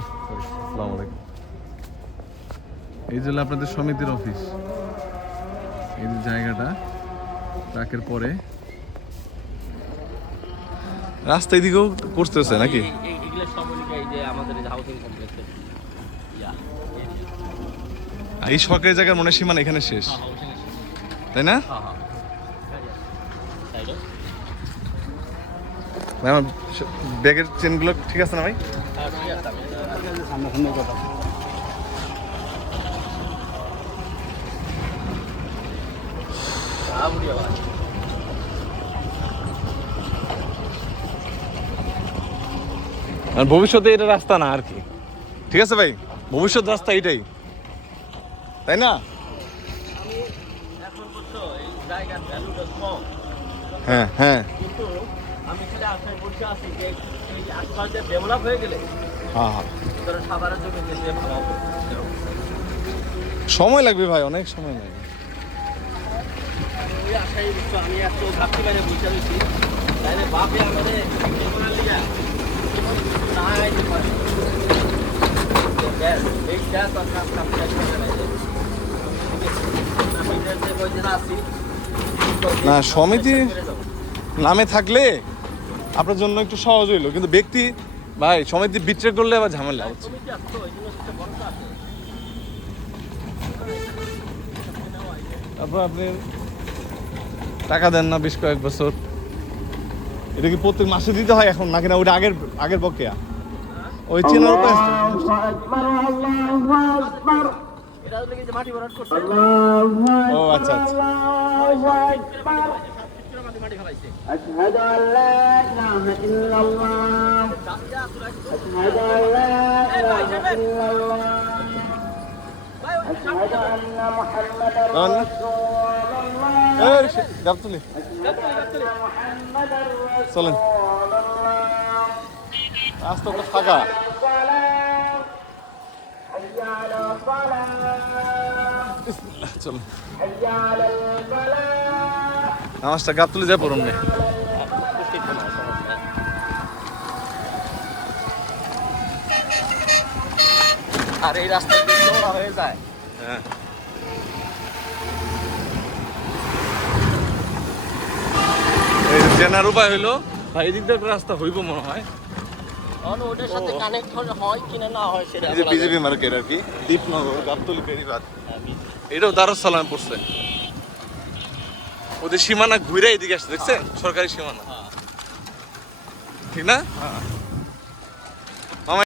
আসসালামু আলাইকুম। এই যে আপনাদের সমিতির অফিস, এই যে জায়গাটা ট্রাকের পরে রাস্তা এদিকেও করতেছে নাকি? এগুলো সব এই যে আমাদের এই হাউসিং কমপ্লেক্সের এই সরকারি জায়গার মনে সীমানা এখানে শেষ, তাই না? ভাই আমার ব্যাগের চেনগুলো ঠিক আছে না ভাই? আর ভবিষ্যতে এটা রাস্তা না আর কি, ঠিক আছে ভাই? ভবিষ্যৎ রাস্তা এটাই, তাই না? হ্যাঁ হ্যাঁ, আমি খালি আশায় বসে আছি যে এই আশপাশে ডেভেলপ হয়ে গেলে হ্যাঁ হ্যাঁ, সাধারণ জমি দেশে ভালো হবে। সময় লাগবে ভাই, অনেক সময় লাগবে। ওই আশায় আমি এত ঘাটতি বাইরে বসে রয়েছি, তাহলে বাপে আমাদের না সমিতি নামে থাকলে আপনার জন্য একটু সহজ হইলো, কিন্তু ব্যক্তি ভাই সমিতি বিট্রে করলে আবার ঝামেলা হচ্ছে। তারপর আপনি টাকা দেন না বেশ কয়েক বছর, এটা কি প্রত্যেক মাসে দিতে হয় এখন নাকি না ওটা আগের বকেয়া? ওই চেনার উপায় আছে? ও আচ্ছা আচ্ছা, أشهد أن لا إله إلا الله أشهد أن لا إله إلا الله أشهد أن محمدا رسول الله গাবতলি أشهد أن محمدا رسول চলেন, الله রাস্তা তো ফাঁকা। حي على الصلاة বিসমিল্লাহ, চলেন حي على الفلاح নামাজটা গাবতলি যায় পড়ুন রে। আর এই রাস্তা হয়ে যায়। হ্যাঁ, এই চেনার উপায় হইলো ভাই এদিক দিয়ে একটা রাস্তা হইব মনে হয়, ওটার সাথে কানেক্ট হয় কিনা না হয় সেটা এই যে বিজেপি মার্কেট আর কি, দীপনগর গাবতলি বেরিবাদ, এটাও দারুস সালামে পড়ছে। ওদের সীমানা ঘুরে এদিকে আসছে, দেখছেন? সরকারি সীমানা, ঠিক না?